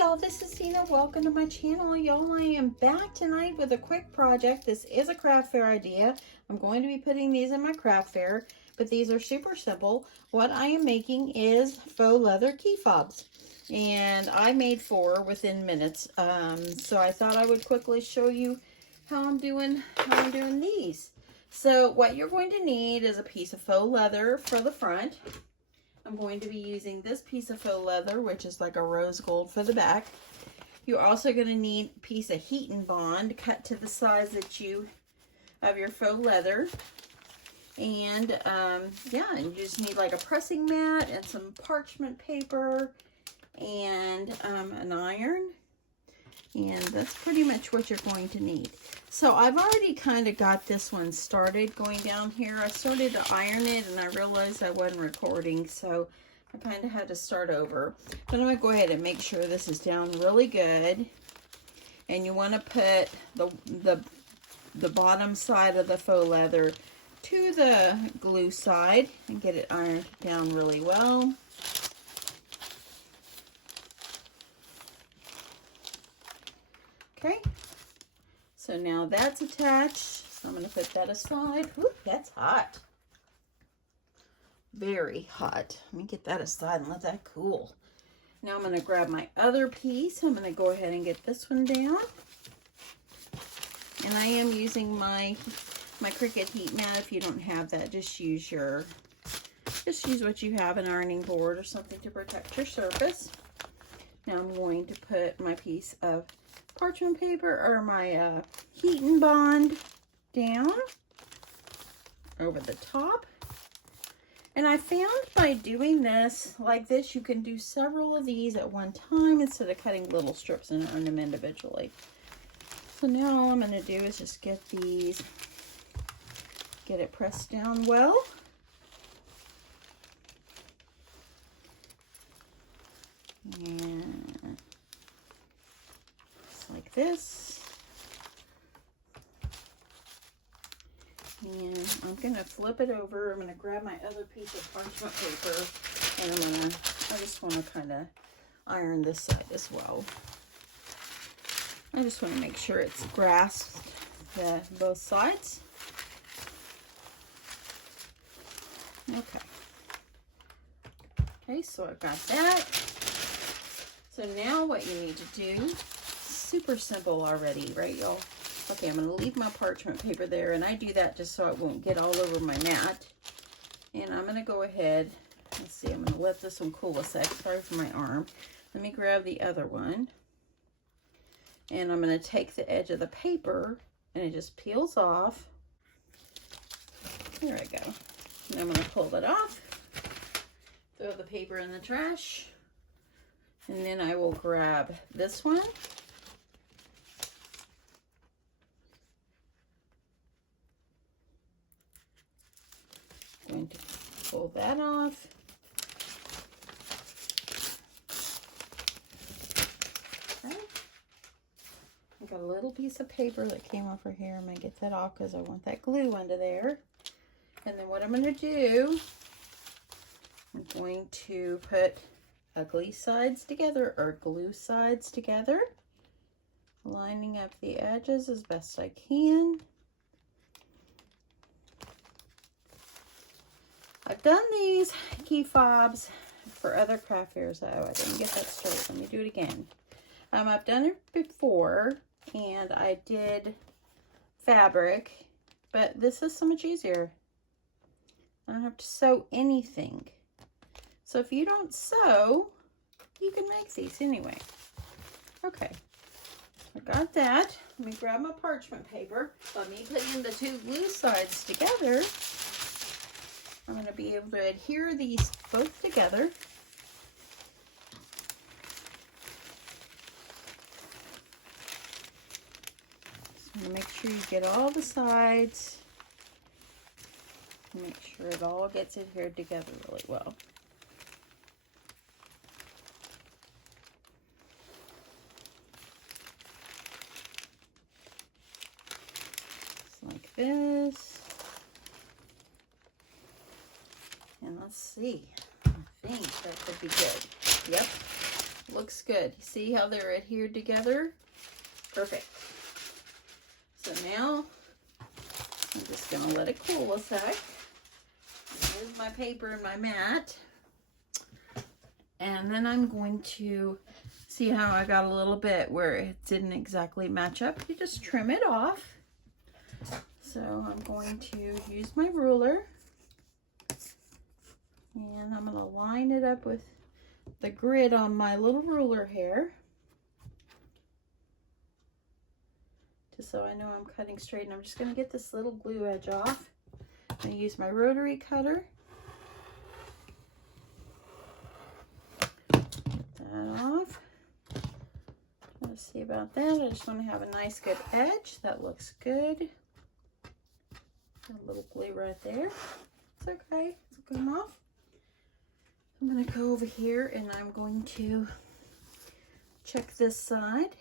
y'all, this is Deanna. Welcome to my channel. Y'all, I am back tonight with a quick project. This is a craft fair idea. I'm going to be putting these in my craft fair, but these are super simple. What I am making is faux leather key fobs, and I made 4 within minutes. So I thought I would quickly show you how I'm doing these. So what you're going to need is a piece of faux leather for the front. I'm going to be using this piece of faux leather, which is like a rose gold for the back. You're also going to need a piece of heat and bond cut to the size that you have your faux leather. And yeah, and you just need like a pressing mat and some parchment paper and an iron. And that's pretty much what you're going to need. So I've already kind of got this one started going down here. I started to iron it and I realized I wasn't recording, so I kind of had to start over. But I'm going to go ahead and make sure this is down really good. And you want to put the bottom side of the faux leather to the glue side and get it ironed down really well. Okay, so now that's attached. So I'm going to put that aside. Ooh, that's hot. Very hot. Let me get that aside and let that cool. Now I'm going to grab my other piece. I'm going to go ahead and get this one down. And I am using my Cricut heat mat. If you don't have that, just use what you have, an ironing board or something to protect your surface. Now I'm going to put my piece of parchment paper or my heat and bond down over the top. And I found by doing this like this, you can do several of these at one time instead of cutting little strips and iron them individually. So now all I'm going to do is just get it pressed down well. And like this. And I'm going to flip it over. I'm going to grab my other piece of parchment paper and I just want to kind of iron this side as well. I just want to make sure it's grasped both sides. Okay. Okay, so I've got that. So now what you need to do, super simple already, right, y'all? Okay, I'm going to leave my parchment paper there, and I do that just so it won't get all over my mat. And I'm going to go ahead, let's see, I'm going to let this one cool a sec. Sorry for my arm. Let me grab the other one. And I'm going to take the edge of the paper, and it just peels off. There I go. And I'm going to pull it off, throw the paper in the trash, and then I will grab this one. Going to pull that off. Okay. I got a little piece of paper that came over here. I'm going to get that off because I want that glue under there. And then what I'm going to do, I'm going to put ugly sides together or glue sides together, lining up the edges as best I can. I've done these key fobs for other craft fairs. Oh, I didn't get that straight. Let me do it again. I've done it before, and I did fabric, but this is so much easier. I don't have to sew anything. So if you don't sew, you can make these anyway. Okay, I got that. Let me grab my parchment paper. Let me put in the 2 glue sides together. I'm going to be able to adhere these both together. So make sure you get all the sides. Make sure it all gets adhered together really well. Just like this. And let's see. I think that could be good. Yep. Looks good. See how they're adhered together? Perfect. So now I'm just gonna let it cool a sec. Here's my paper and my mat. And then I'm going to see how I got a little bit where it didn't exactly match up. You just trim it off. So I'm going to use my ruler. And I'm gonna line it up with the grid on my little ruler here. Just so I know I'm cutting straight. And I'm just gonna get this little glue edge off. I'm gonna use my rotary cutter. That off. Let's see about that. I just want to have a nice good edge. That looks good. A little glue right there. It's okay. It'll come off. I'm going to go over here and I'm going to check this side.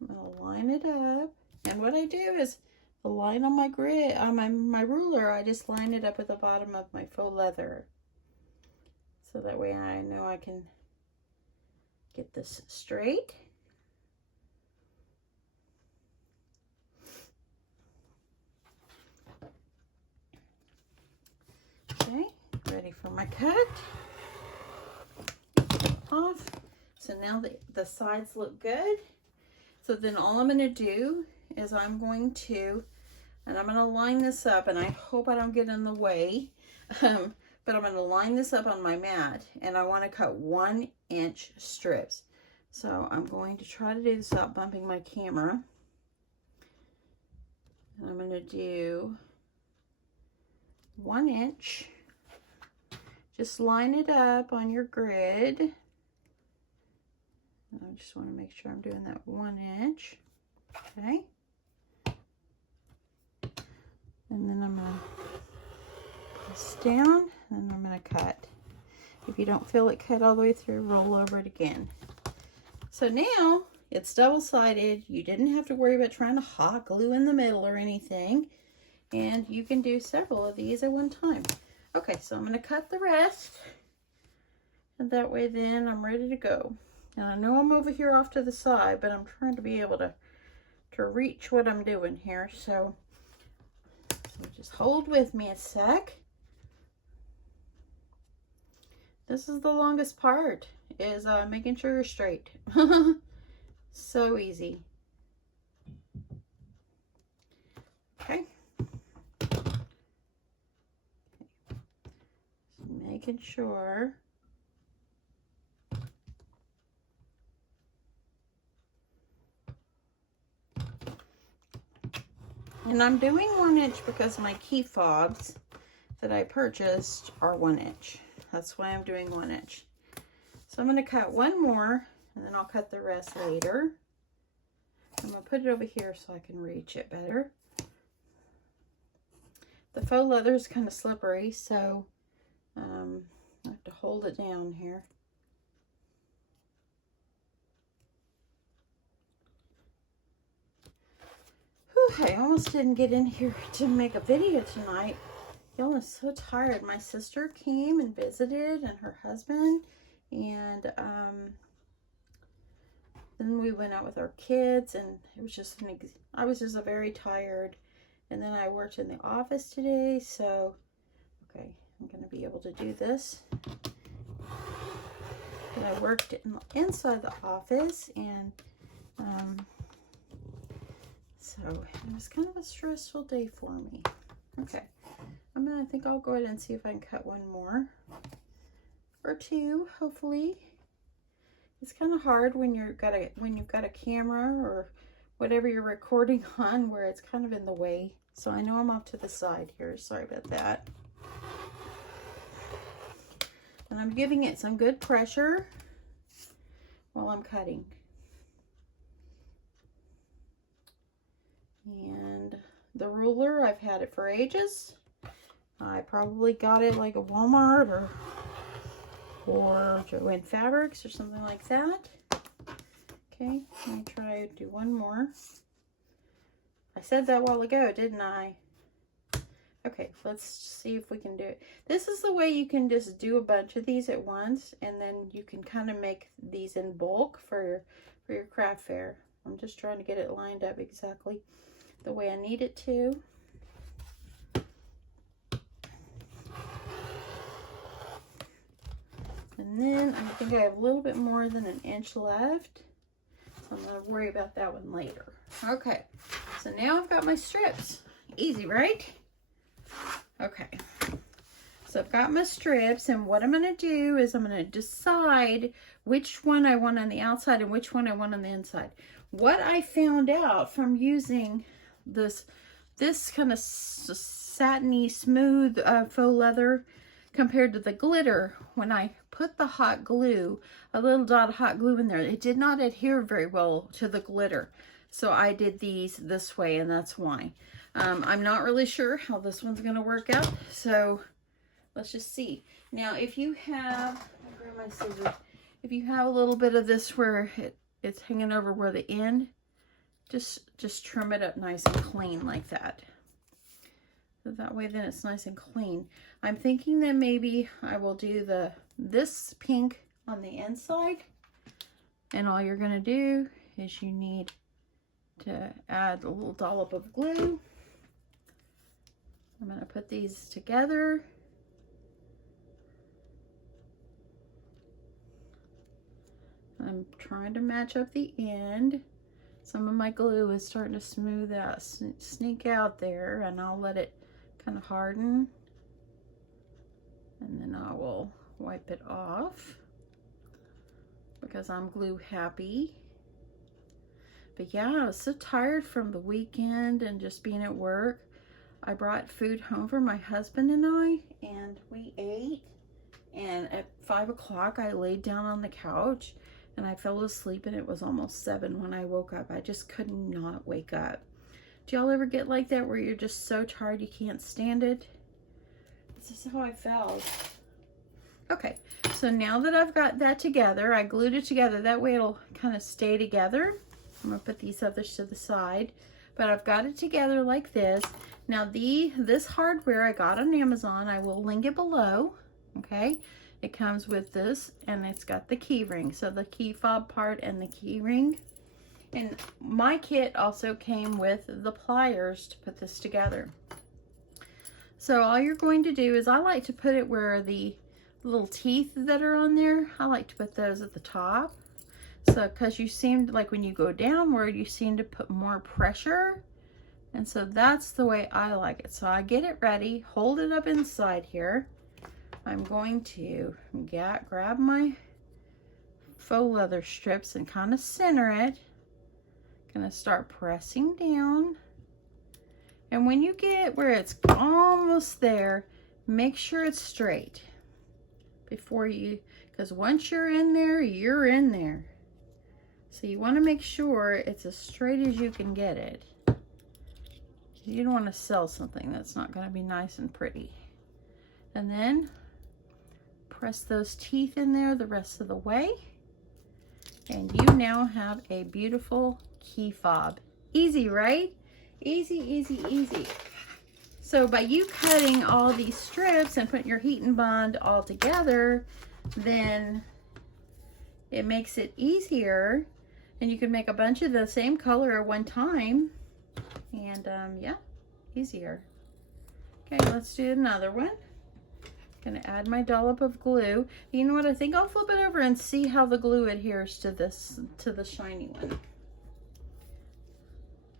I'm going to line it up. And what I do is the line on my grid, on my ruler, I just line it up with the bottom of my faux leather. So that way I know I can get this straight. Okay, ready for my cut. Off. So now the sides look good. So then all I'm going to do is I'm going to line this up, and I hope I don't get in the way. But I'm going to line this up on my mat, and I want to cut 1-inch strips. So I'm going to try to do this without bumping my camera. And I'm going to do 1 inch. Just line it up on your grid. And I just want to make sure I'm doing that 1 inch. Okay. And then I'm going to put this down. And I'm going to cut. If you don't feel it cut all the way through, roll over it again. So now it's double-sided. You didn't have to worry about trying to hot glue in the middle or anything. And you can do several of these at one time. Okay, so I'm going to cut the rest. And that way then I'm ready to go. And I know I'm over here off to the side, but I'm trying to be able to reach what I'm doing here. So just hold with me a sec. This is the longest part, is making sure you're straight. So easy. Okay. Just making sure. And I'm doing 1 inch because my key fobs that I purchased are 1 inch. That's why I'm doing 1 inch. So I'm going to cut one more, and then I'll cut the rest later. I'm going to put it over here so I can reach it better. The faux leather is kind of slippery, so I have to hold it down here. Whew, I almost didn't get in here to make a video tonight. Y'all, I'm so tired. My sister came and visited, and her husband, and then we went out with our kids, and it was just I was just very tired. And then I worked in the office today, so okay, I'm gonna be able to do this. And I worked inside the office, and so it was kind of a stressful day for me. Okay. I think I'll go ahead and see if I can cut one more or two, hopefully. It's kind of hard when you've got a camera or whatever you're recording on where it's kind of in the way. So I know I'm off to the side here. Sorry about that. And I'm giving it some good pressure while I'm cutting. And the ruler, I've had it for ages. I probably got it like a Walmart or Joanne Fabrics or something like that. Okay, let me try to do one more. I said that a while ago, didn't I? Okay, let's see if we can do it. This is the way you can just do a bunch of these at once, and then you can kind of make these in bulk for your craft fair. I'm just trying to get it lined up exactly the way I need it to. And then I think I have a little bit more than an inch left, so I'm going to worry about that one later. Okay, so now I've got my strips. Easy, right? Okay, so I've got my strips, and what I'm going to do is I'm going to decide which one I want on the outside and which one I want on the inside. What I found out from using this kind of satiny, smooth faux leather compared to the glitter, when I put the hot glue, a little dot of hot glue in there, it did not adhere very well to the glitter. So I did these this way, and that's why. I'm not really sure how this one's going to work out, so let's just see. Now, if you have, I'll grab my scissors. If you have a little bit of this where it's hanging over where the end, just trim it up nice and clean like that. So that way then it's nice and clean. I'm thinking that maybe I will do this pink on the inside, and all you're going to do is you need to add a little dollop of glue. I'm going to put these together. I'm trying to match up the end. Some of my glue is starting to smooth out, sneak out there, and I'll let it kind of harden. And then I will wipe it off because I'm glue happy. But yeah, I was so tired from the weekend and just being at work. I brought food home for my husband and we ate. And at 5 o'clock, I laid down on the couch and I fell asleep, and it was almost 7 when I woke up. I just could not wake up. Do y'all ever get like that where you're just so tired you can't stand it? This is how I felt. Okay, so now that I've got that together, I glued it together. That way it'll kind of stay together. I'm going to put these others to the side. But I've got it together like this. Now this hardware I got on Amazon. I will link it below. Okay, it comes with this, and it's got the key ring. So the key fob part and the key ring. And my kit also came with the pliers to put this together. So all you're going to do is, I like to put it where the little teeth that are on there, I like to put those at the top. So because you seem like when you go downward, you seem to put more pressure. And so that's the way I like it. So I get it ready, hold it up inside here. I'm going to grab my faux leather strips and kind of center it. Gonna start pressing down. And when you get where it's almost there, make sure it's straight before you, because once you're in there, you're in there. So you want to make sure it's as straight as you can get it. You don't want to sell something that's not going to be nice and pretty. And then press those teeth in there the rest of the way. And you now have a beautiful key fob. Easy, right? Easy, easy, easy. So by you cutting all these strips and putting your heat and bond all together, then it makes it easier, and you can make a bunch of the same color at one time, and yeah, easier. Okay, let's do another one. Gonna add my dollop of glue. You know what, I think I'll flip it over and see how the glue adheres to this, to the shiny one,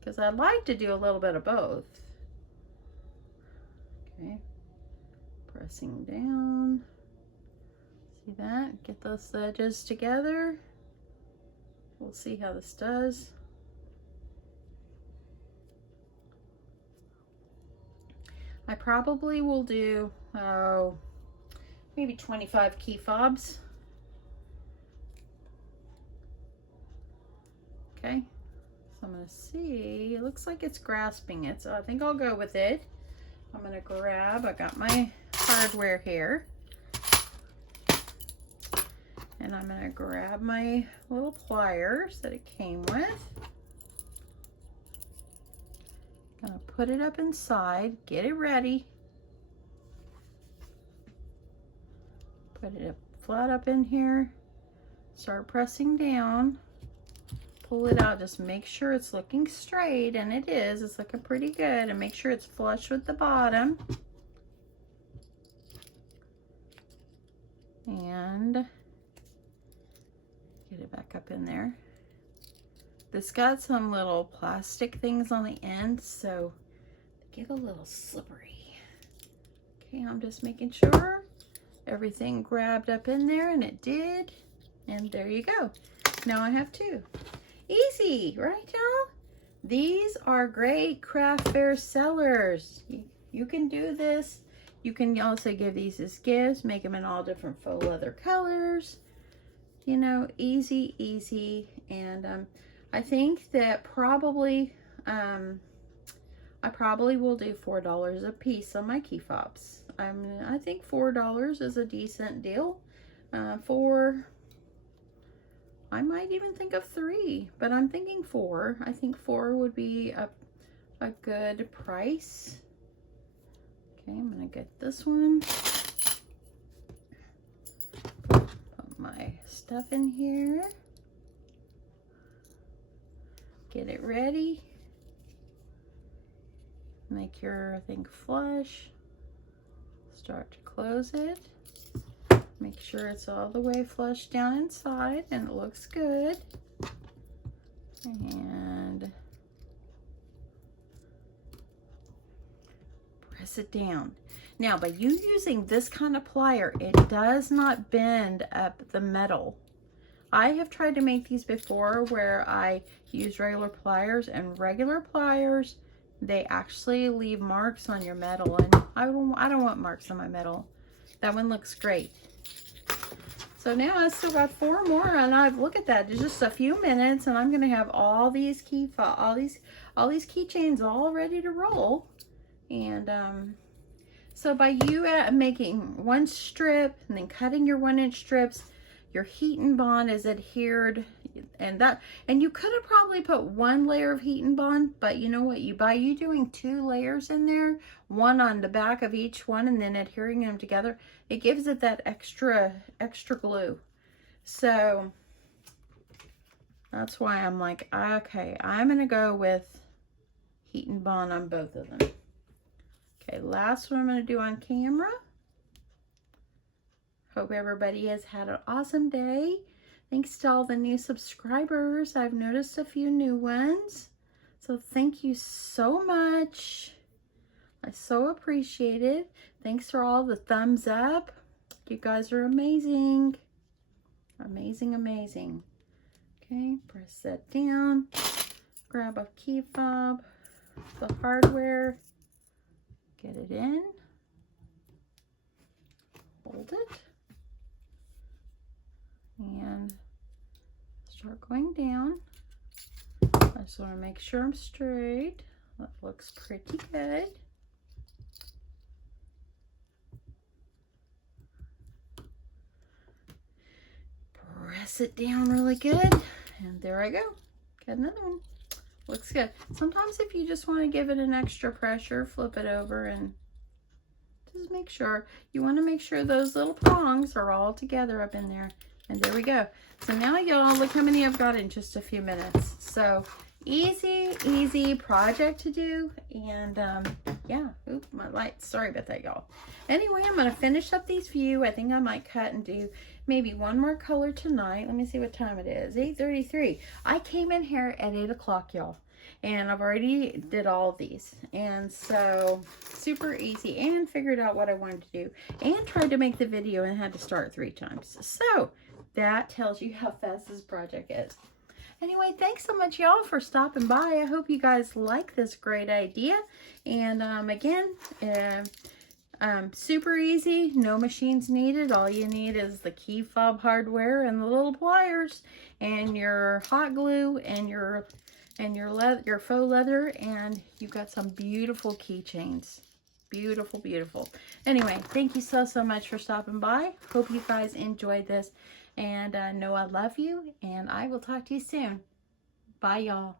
because I'd like to do a little bit of both. Okay, pressing down. See that? Get those edges together. We'll see how this does. I probably will do, maybe 25 key fobs. Okay, so I'm gonna see, it looks like it's grasping it, so I think I'll go with it. I'm gonna grab, I got my hardware here, and I'm gonna grab my little pliers that it came with. Gonna put it up inside, get it ready. Put it up, flat up in here. Start pressing down. Pull it out, just make sure it's looking straight, and it is. It's looking pretty good, and make sure it's flush with the bottom. And get it back up in there. This got some little plastic things on the end, so get a little slippery. Okay, I'm just making sure everything grabbed up in there, and it did. And there you go. Now I have two. Easy, right, y'all? These are great craft fair sellers. You can do this. You can also give these as gifts, make them in all different faux leather colors. You know, easy, easy. And I think that probably, I probably will do $4 a piece on my key fobs. I think $4 is a decent deal. I might even think of 3, but I'm thinking 4. I think 4 would be a good price. Okay, I'm gonna get this one. Put my stuff in here. Get it ready. Make your thing flush. Start to close it. Make sure it's all the way flush down inside and it looks good. And press it down. Now, by you using this kind of plier, it does not bend up the metal. I have tried to make these before where I use regular pliers, and regular pliers, they actually leave marks on your metal, and I don't want marks on my metal. That one looks great. So now I still got 4 more, and look at that. It's just a few minutes, and I'm gonna have all these keychains all ready to roll. And so by you making 1 strip and then cutting your 1-inch strips, your heat and bond is adhered, and you could have probably put 1 layer of heat and bond, but you know what? By you doing 2 layers in there, 1 on the back of each one, and then adhering them together, it gives it that extra glue. So that's why I'm like, okay, I'm gonna go with heat and bond on both of them. Okay, last one I'm gonna do on camera. Hope everybody has had an awesome day. Thanks to all the new subscribers. I've noticed a few new ones. So thank you so much. I so appreciate it. Thanks for all the thumbs up. You guys are amazing. Amazing, amazing. Okay, press that down. Grab a key fob, the hardware, get it in. Hold it. And start going down. I just want to make sure I'm straight. That looks pretty good. Press it down really good. And there I go. Got another one. Looks good. Sometimes if you just want to give it an extra pressure, flip it over and just make sure. You want to make sure those little prongs are all together up in there. And there we go. So now, y'all, look how many I've got in just a few minutes. So easy project to do. And yeah, oop, my lights. Sorry about that, y'all. Anyway, I'm going to finish up these few. I think I might cut and do maybe 1 more color tonight. Let me see what time it is. 8:33. I came in here at 8 o'clock, y'all. And I've already did all of these. And so super easy, and figured out what I wanted to do, and tried to make the video and had to start 3 times. So that tells you how fast this project is. Anyway, thanks so much, y'all, for stopping by. I hope you guys like this great idea. And again, super easy, no machines needed. All you need is the key fob hardware and the little pliers and your hot glue and your faux leather, and you've got some beautiful keychains. Beautiful, beautiful. Anyway, thank you so much for stopping by. Hope you guys enjoyed this, and know I love you, and I will talk to you soon. Bye, y'all.